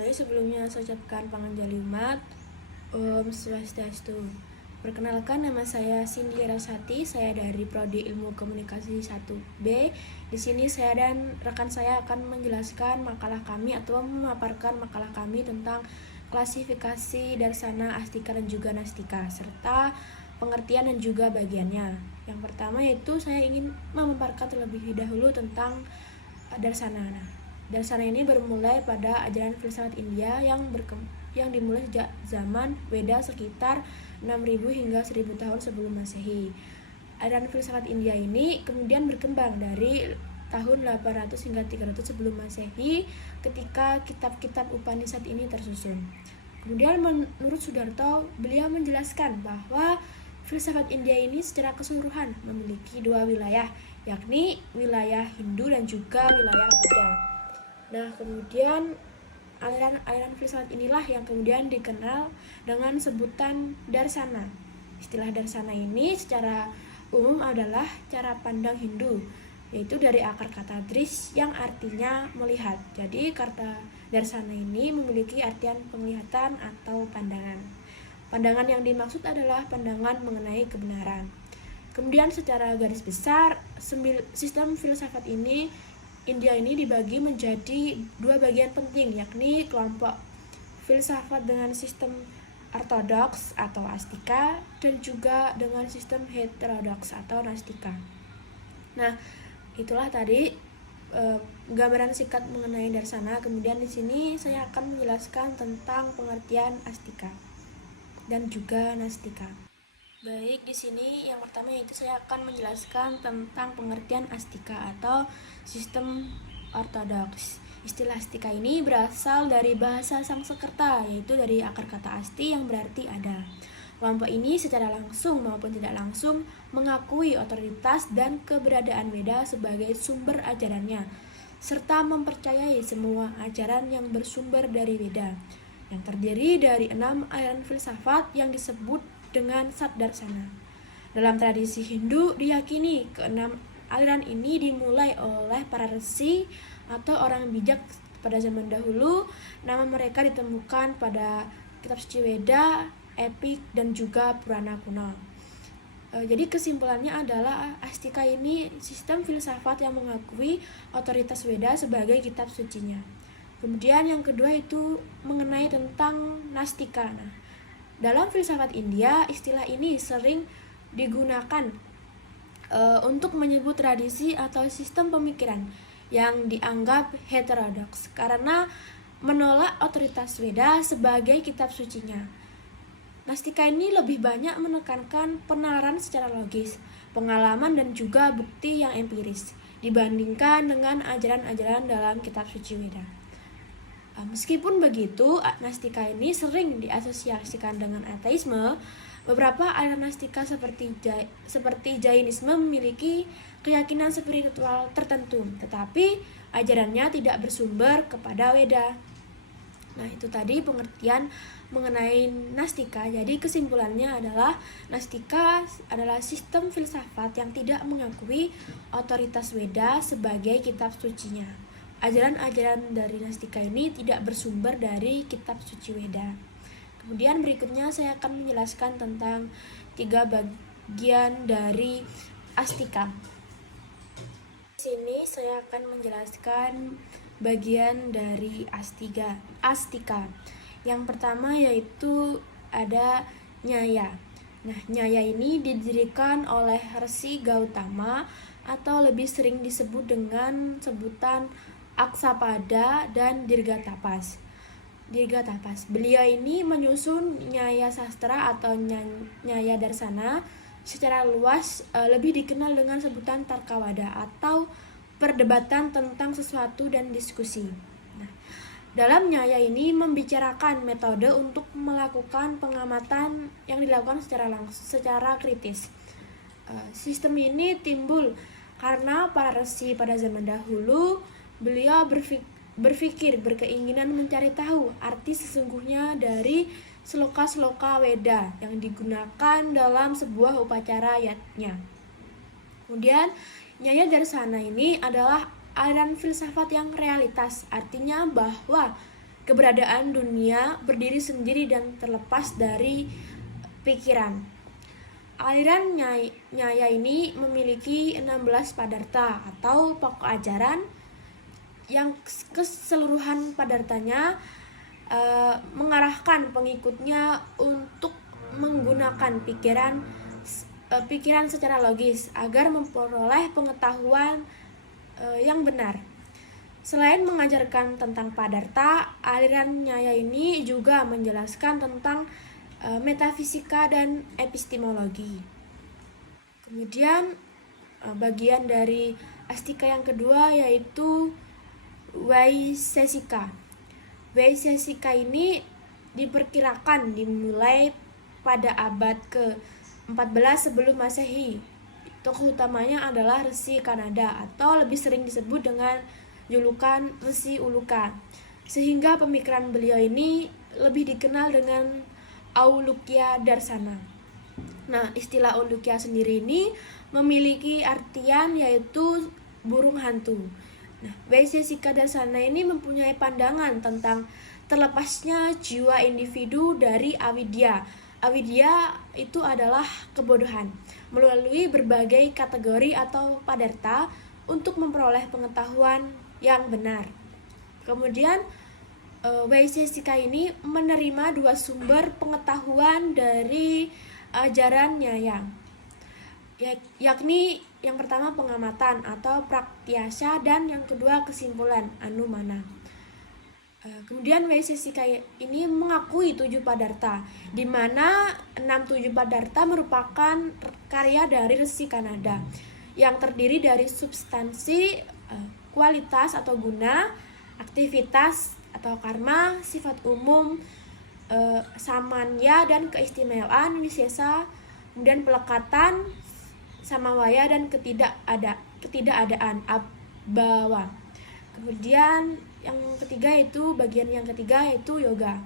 Baik, sebelumnya saya ucapkan panganjali umat. Om Swastiastu. Perkenalkan, nama saya Cindy Rasati, saya dari Prodi Ilmu Komunikasi 1B. Di sini saya dan rekan saya akan menjelaskan makalah kami atau memaparkan makalah kami tentang klasifikasi darsana, astika, dan juga nastika, serta pengertian dan juga bagiannya. Yang pertama yaitu saya ingin memaparkan terlebih dahulu tentang darsana. Darsana ini bermulai pada ajaran filsafat India yang dimulai sejak zaman Weda sekitar 6000 hingga 1000 tahun sebelum Masehi. Ajaran filsafat India ini kemudian berkembang dari tahun 800 hingga 300 sebelum Masehi ketika kitab-kitab Upanishad ini tersusun. Kemudian menurut Sudarto, beliau menjelaskan bahwa filsafat India ini secara keseluruhan memiliki dua wilayah, yakni wilayah Hindu dan juga wilayah Buddha. Nah, kemudian aliran filsafat inilah yang kemudian dikenal dengan sebutan darsana. Istilah darsana ini secara umum adalah cara pandang Hindu, yaitu dari akar kata dris yang artinya melihat. Jadi kata darsana ini memiliki artian penglihatan atau pandangan. Pandangan yang dimaksud adalah pandangan mengenai kebenaran. Kemudian secara garis besar, sistem filsafat India ini dibagi menjadi dua bagian penting, yakni kelompok filsafat dengan sistem ortodoks atau astika dan juga dengan sistem heterodoks atau nastika. Nah, itulah tadi gambaran singkat mengenai darsana. Kemudian di sini saya akan menjelaskan tentang pengertian astika dan juga nastika. Baik, di sini yang pertama yaitu saya akan menjelaskan tentang pengertian astika atau sistem ortodoks. Istilah astika ini berasal dari bahasa Sanskerta, yaitu dari akar kata asti yang berarti ada. Kelompok ini secara langsung maupun tidak langsung mengakui otoritas dan keberadaan Weda sebagai sumber ajarannya, serta mempercayai semua ajaran yang bersumber dari Weda, yang terdiri dari 6 aliran filsafat yang disebut dengan Satdarsana. Dalam tradisi Hindu diyakini keenam aliran ini dimulai oleh para resi atau orang bijak pada zaman dahulu. Nama mereka ditemukan pada kitab suci Weda, epik, dan juga Purana kuno. Jadi kesimpulannya adalah astika ini sistem filsafat yang mengakui otoritas Weda sebagai kitab sucinya. Kemudian yang kedua itu mengenai tentang nastika. Nah, dalam filsafat India, istilah ini sering digunakan untuk menyebut tradisi atau sistem pemikiran yang dianggap heterodoks karena menolak otoritas Weda sebagai kitab sucinya. Nastika ini lebih banyak menekankan penalaran secara logis, pengalaman dan juga bukti yang empiris dibandingkan dengan ajaran-ajaran dalam kitab suci Weda. Meskipun begitu, nastika ini sering diasosiasikan dengan ateisme. Beberapa aliran nastika seperti Jainisme memiliki keyakinan spiritual tertentu, tetapi ajarannya tidak bersumber kepada Weda. Nah, itu tadi pengertian mengenai nastika. Jadi kesimpulannya adalah nastika adalah sistem filsafat yang tidak mengakui otoritas Weda sebagai kitab sucinya. Ajaran-ajaran dari nastika ini tidak bersumber dari kitab suci Weda. Kemudian berikutnya saya akan menjelaskan tentang 3 bagian dari astika. Di sini saya akan menjelaskan bagian dari astika. Yang pertama yaitu ada nyaya. Nah, nyaya ini didirikan oleh Resi Gautama atau lebih sering disebut dengan sebutan Aksapada dan Dirgatapas. Beliau ini menyusun nyaya sastra atau nyaya darsana secara luas, lebih dikenal dengan sebutan Tarkawada atau perdebatan tentang sesuatu dan diskusi. Nah, dalam nyaya ini membicarakan metode untuk melakukan pengamatan yang dilakukan secara kritis. Sistem ini timbul karena para resi pada zaman dahulu beliau berkeinginan mencari tahu arti sesungguhnya dari sloka-sloka Weda yang digunakan dalam sebuah upacara yatnya. Kemudian nyaya darsana ini adalah aliran filsafat yang realitas, artinya bahwa keberadaan dunia berdiri sendiri dan terlepas dari pikiran. Aliran Nyaya ini memiliki 16 padarta atau pokok ajaran yang keseluruhan padartanya mengarahkan pengikutnya untuk menggunakan pikiran secara logis agar memperoleh pengetahuan yang benar. Selain mengajarkan tentang padarta, aliran Nyaya ini juga menjelaskan tentang metafisika dan epistemologi. Kemudian bagian dari astika yang kedua yaitu Vaisesika. Vaisesika ini diperkirakan dimulai pada abad ke-14 sebelum Masehi. Tokoh utamanya adalah Resi Kanada atau lebih sering disebut dengan julukan Resi Uluka. Sehingga pemikiran beliau ini lebih dikenal dengan Aulukya Darsana. Nah, istilah Aulukya sendiri ini memiliki artian yaitu burung hantu. Nah, Vaisesika Darsana ini mempunyai pandangan tentang terlepasnya jiwa individu dari avidya. Avidya itu adalah kebodohan, melalui berbagai kategori atau padarta untuk memperoleh pengetahuan yang benar. Kemudian Vaisesika ini menerima dua sumber pengetahuan dari ajaran Nyaya, yakni yang pertama pengamatan atau praktiasa dan yang kedua kesimpulan anumana. Kemudian Vaisesika ini mengakui 7 padarta, di mana 6-7 padarta merupakan karya dari Resi Kanada yang terdiri dari substansi, kualitas atau guna, aktivitas atau karma, sifat umum, samanya dan keistimewaan, wisesa, kemudian pelekatan, samawaya dan ketidakadaan, abbawa. Kemudian yang ketiga yaitu bagian yang ketiga yaitu yoga.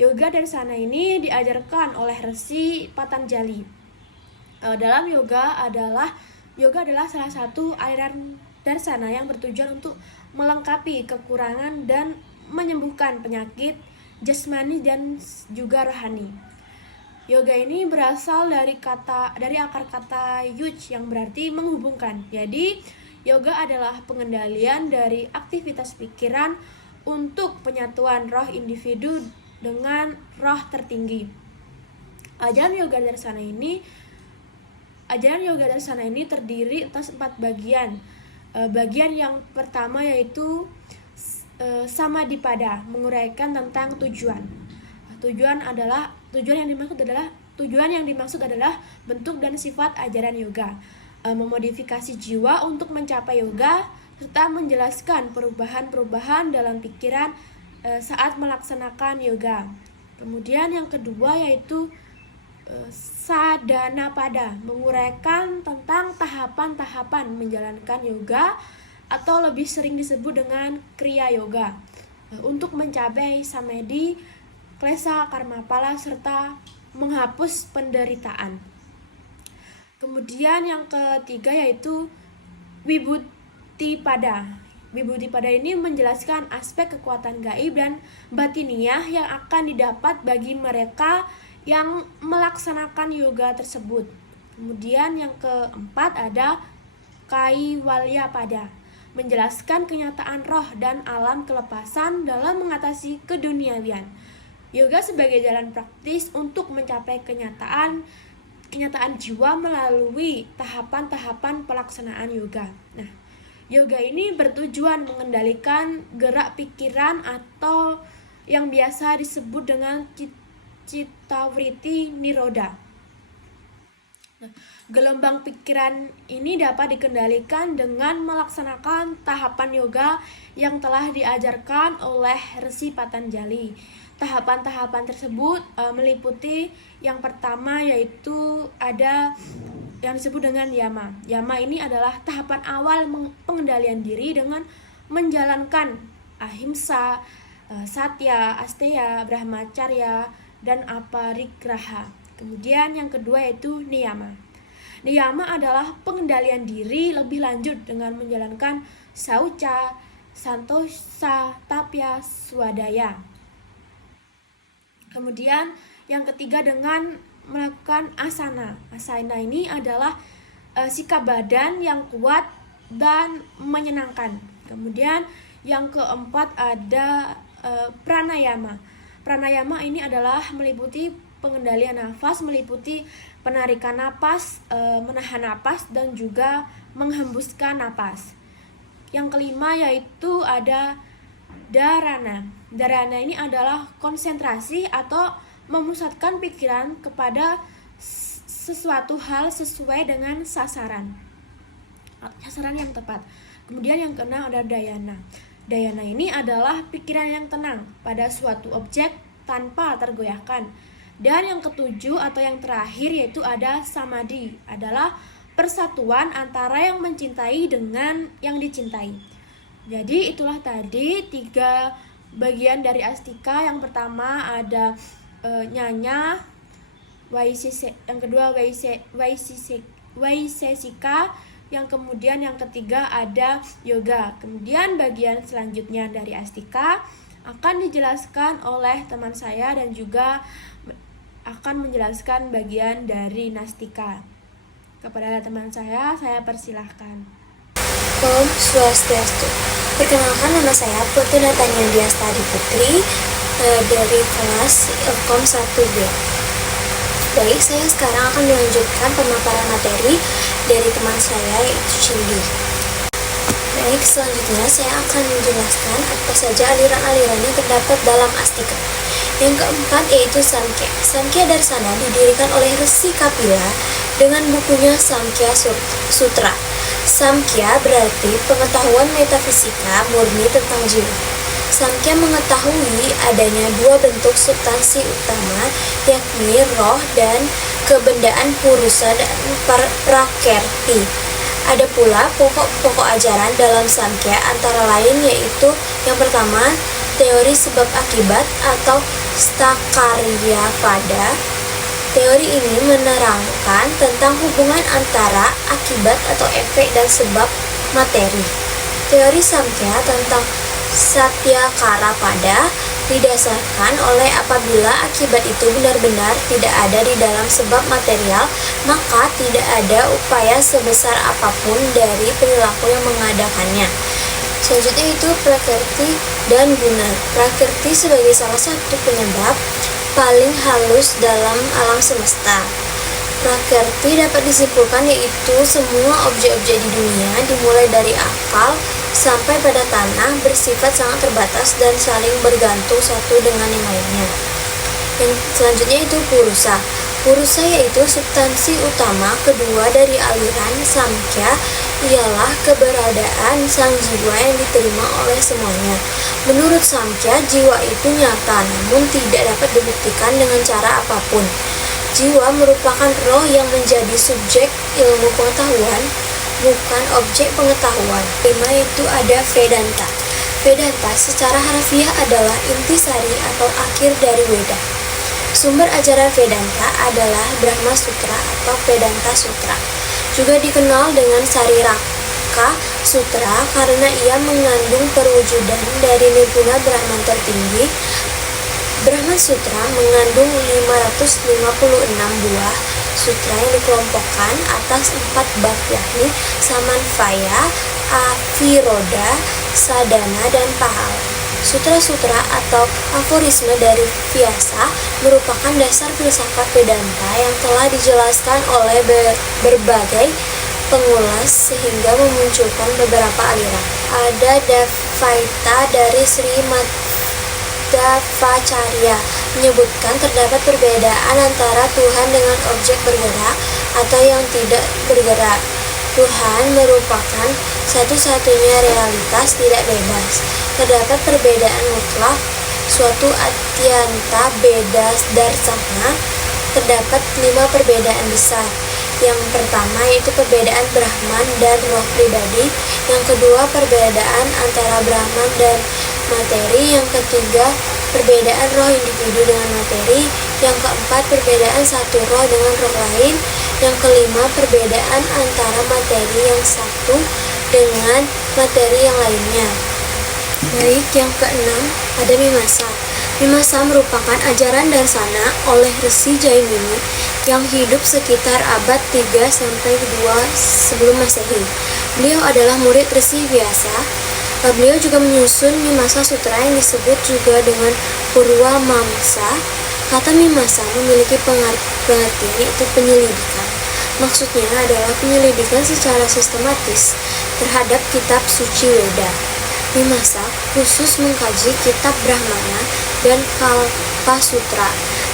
Yoga Darsana ini diajarkan oleh Resi Patanjali. Dalam yoga adalah salah satu aliran darsana yang bertujuan untuk melengkapi kekurangan dan menyembuhkan penyakit jasmani dan juga rohani. Yoga ini berasal dari akar kata yuj yang berarti menghubungkan. Jadi, yoga adalah pengendalian dari aktivitas pikiran untuk penyatuan roh individu dengan roh tertinggi. Ajaran yoga darsana ini terdiri atas 4 bagian. Bagian yang pertama yaitu Samadhipada, menguraikan tentang tujuan. Tujuan yang dimaksud adalah bentuk dan sifat ajaran yoga, memodifikasi jiwa untuk mencapai yoga, serta menjelaskan perubahan-perubahan dalam pikiran saat melaksanakan yoga. Kemudian yang kedua yaitu Sadhanapada, menguraikan tentang tahapan-tahapan menjalankan yoga atau lebih sering disebut dengan kriya yoga untuk mencapai samadhi, klesa, karmapala, serta menghapus penderitaan. Kemudian yang ketiga yaitu Vibhutipada. Vibhutipada ini menjelaskan aspek kekuatan gaib dan batiniah yang akan didapat bagi mereka yang melaksanakan yoga tersebut. Kemudian yang keempat ada Kaivalyapada, menjelaskan kenyataan roh dan alam kelepasan dalam mengatasi keduniawian. Yoga sebagai jalan praktis untuk mencapai kenyataan jiwa melalui tahapan-tahapan pelaksanaan yoga. Nah, yoga ini bertujuan mengendalikan gerak pikiran atau yang biasa disebut dengan Cittawritti Nirodha. Nah, gelombang pikiran ini dapat dikendalikan dengan melaksanakan tahapan yoga yang telah diajarkan oleh Resi Patanjali. Tahapan-tahapan tersebut meliputi yang pertama yaitu ada yang disebut dengan yama. Yama ini adalah tahapan awal pengendalian diri dengan menjalankan ahimsa, satya, asteya, brahmacharya, dan aparigraha. Kemudian yang kedua yaitu niyama. Niyama adalah pengendalian diri lebih lanjut dengan menjalankan saucha, Santosa Tapya Swadaya. Kemudian yang ketiga dengan melakukan asana. Asana ini adalah sikap badan yang kuat dan menyenangkan. Kemudian yang keempat ada pranayama. Pranayama ini adalah meliputi pengendalian nafas, meliputi penarikan napas, menahan napas, dan juga menghembuskan napas. Yang kelima yaitu ada dharana. Dharana ini adalah konsentrasi atau memusatkan pikiran kepada sesuatu hal sesuai dengan sasaran yang tepat. Kemudian yang keenam ada dhyana. Dhyana ini adalah pikiran yang tenang pada suatu objek tanpa tergoyahkan. Dan yang ketujuh atau yang terakhir yaitu ada samadhi, adalah persatuan antara yang mencintai dengan yang dicintai. Jadi itulah tadi 3 bagian dari astika. Yang pertama ada nyanya, yang kedua waisesika, yang kemudian yang ketiga ada yoga. Kemudian bagian selanjutnya dari astika akan dijelaskan oleh teman saya dan juga akan menjelaskan bagian dari nastika. Kepada teman saya persilahkan. Om Swastiastu. Perkenalkan, nama saya Putri Natania Diastari Putri dari kelas Ilkom 1B. Baik, saya sekarang akan melanjutkan pemaparan materi dari teman saya yaitu Cindy. Baik, selanjutnya saya akan menjelaskan apa saja aliran-aliran yang terdapat dalam astika. Yang keempat yaitu Samkhya. Samkhya Darsana didirikan oleh Resi Kapila dengan bukunya Samkhya Sutra. Samkhya berarti pengetahuan metafisika murni tentang jiwa. Samkhya mengetahui adanya 2 bentuk substansi utama, yakni roh dan kebendaan purusa dan prakerti. Ada pula pokok-pokok ajaran dalam Samkhya, antara lain yaitu yang pertama, teori sebab akibat atau Stakaryapada. Teori ini menerangkan tentang hubungan antara akibat atau efek dan sebab materi. Teori Samkhya tentang Satyakarapada didasarkan oleh apabila akibat itu benar-benar tidak ada di dalam sebab material, maka tidak ada upaya sebesar apapun dari perilaku yang mengadakannya. Selanjutnya itu prakerti dan guna. Prakerti sebagai salah satu penyebab paling halus dalam alam semesta. Prakerti dapat disimpulkan yaitu semua objek-objek di dunia, dimulai dari akal sampai pada tanah, bersifat sangat terbatas dan saling bergantung satu dengan yang lainnya. Yang selanjutnya itu purusa. Purusa yaitu substansi utama kedua dari aliran Samkhya, ialah keberadaan sang jiwa yang diterima oleh semuanya. Menurut Samkhya, jiwa itu nyata namun tidak dapat dibuktikan dengan cara apapun. Jiwa merupakan roh yang menjadi subjek ilmu pengetahuan, bukan objek pengetahuan. Kelima itu ada Vedanta. Vedanta secara harfiah adalah intisari atau akhir dari Weda. Sumber ajaran Vedanta adalah Brahma Sutra atau Vedanta Sutra. Juga dikenal dengan Sariraka Sutra karena ia mengandung perwujudan dari nirguna Brahman tertinggi. Brahma Sutra mengandung 556 buah sutra yang dikelompokkan atas 4 bab, yakni Samanvaya, Aviroda, Sadhana, dan Pahala. Sutra-sutra atau aforisme dari Vyasa merupakan dasar filsafat Vedanta yang telah dijelaskan oleh berbagai pengulas sehingga memunculkan beberapa aliran. Ada Dvaita dari Sri Madhvacharya menyebutkan terdapat perbedaan antara Tuhan dengan objek bergerak atau yang tidak bergerak. Tuhan merupakan satu-satunya realitas tidak bebas. Terdapat perbedaan mutlak, suatu atyanta beda darsana. Terdapat 5 perbedaan besar. Yang pertama yaitu perbedaan Brahman dan roh pribadi. Yang kedua perbedaan antara Brahman dan materi. Yang ketiga perbedaan roh individu dengan materi. Yang keempat perbedaan satu roh dengan roh lain. Yang kelima perbedaan antara materi yang satu dengan materi yang lainnya. Baik, yang keenam ada Mimasa. Mimasa merupakan ajaran darsana oleh Resi Jaimini yang hidup sekitar abad 3 sampai 2 sebelum Masehi. Beliau adalah murid Resi Vyasa. Beliau juga menyusun Mimasa Sutra yang disebut juga dengan Purwa Mamsa. Kata Mimasa memiliki pengertian yaitu penyelidikan. Maksudnya adalah penyelidikan secara sistematis terhadap kitab suci Weda. Mimasa khusus mengkaji kitab Brahmana dan Kalpa Sutra.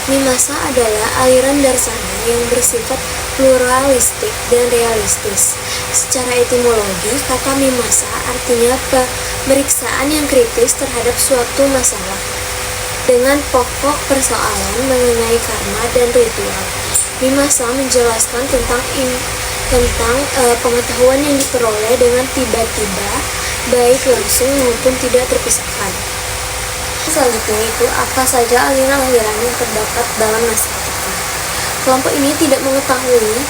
Mimasa adalah aliran darsana yang bersifat pluralistik dan realistis. Secara etimologi, kata Mimasa artinya pemeriksaan yang kritis terhadap suatu masalah dengan pokok persoalan mengenai karma dan ritual. Mimasa menjelaskan tentang pengetahuan yang diperoleh dengan tiba-tiba, baik langsung maupun tidak terpisahkan. Selanjutnya itu apa saja aliran-aliran yang terdapat dalam Nastika. Kelompok ini tidak mengetahui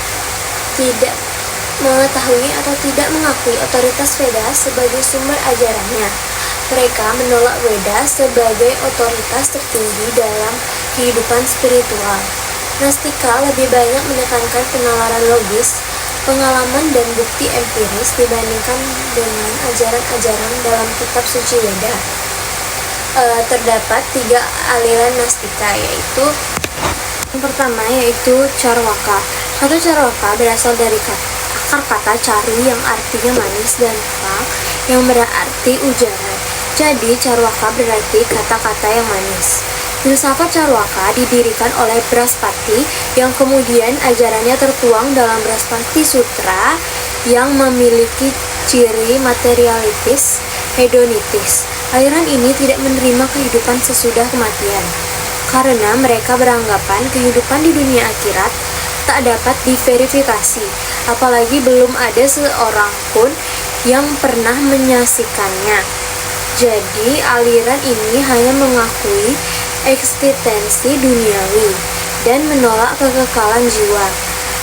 atau tidak mengakui otoritas Veda sebagai sumber ajarannya. Mereka menolak Veda sebagai otoritas tertinggi dalam kehidupan spiritual. Nastika lebih banyak menekankan penalaran logis, pengalaman dan bukti empiris dibandingkan dengan ajaran-ajaran dalam kitab suci Weda. Terdapat 3 aliran Nastika, yaitu yang pertama yaitu Charwaka. Kata Charwaka berasal dari akar kata Charu yang artinya manis dan Ka yang berarti ujaran. Jadi Charwaka berarti kata-kata yang manis. Filsafat Charwaka didirikan oleh Brahaspati yang kemudian ajarannya tertuang dalam Brahaspati Sutra yang memiliki ciri materialitis, hedonitis. Aliran ini tidak menerima kehidupan sesudah kematian karena mereka beranggapan kehidupan di dunia akhirat tak dapat diverifikasi, apalagi belum ada seorang pun yang pernah menyaksikannya. Jadi aliran ini hanya mengakui eksistensi duniawi dan menolak kekekalan jiwa.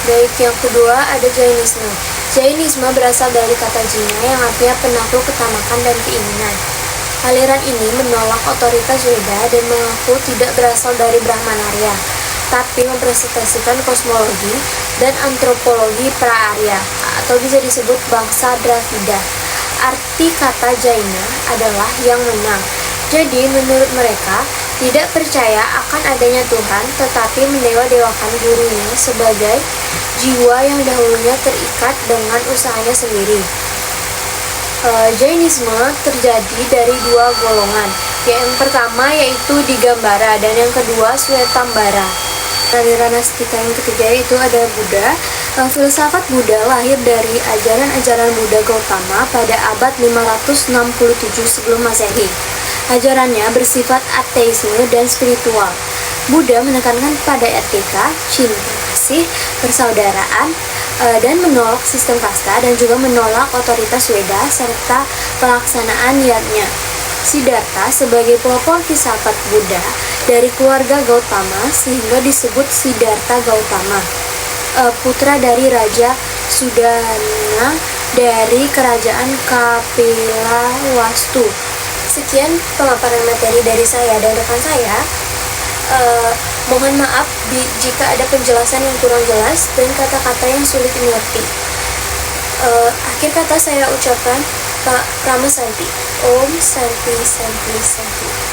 Baik, yang kedua ada Jainisme. Jainisme berasal dari kata Jina yang artinya penakluk ketamakan dan keinginan. Aliran ini menolak otoritas Veda dan mengaku tidak berasal dari Brahmanarya, tapi mempresentasikan kosmologi dan antropologi pra-Arya, atau bisa disebut bangsa Dravida. Arti kata Jaina adalah yang menang. Jadi menurut mereka, tidak percaya akan adanya Tuhan, tetapi mendewa-dewakan gurunya sebagai jiwa yang dahulunya terikat dengan usahanya sendiri. Jainisme terjadi dari 2 golongan. Yang pertama yaitu Digambara dan yang kedua Swetambara. Aliran Nastika yang ketiga itu ada Buddha. Filsafat Buddha lahir dari ajaran-ajaran Buddha Gautama pada abad 567 sebelum Masehi. Ajarannya bersifat ateisme dan spiritual. Buddha menekankan pada etika, cinta kasih, persaudaraan, dan menolak sistem kasta dan juga menolak otoritas Weda serta pelaksanaan niatnya. Siddhartha sebagai pelopor filsafat Buddha dari keluarga Gautama sehingga disebut Siddhartha Gautama, putra dari Raja Sudana dari kerajaan Kapilavastu. Sekian pemaparan materi dari saya dan rekan saya. Mohon maaf jika ada penjelasan yang kurang jelas dan kata-kata yang sulit dimengerti. Akhir kata saya ucapkan Pak Rama Santi. Om Santi Santi Santi.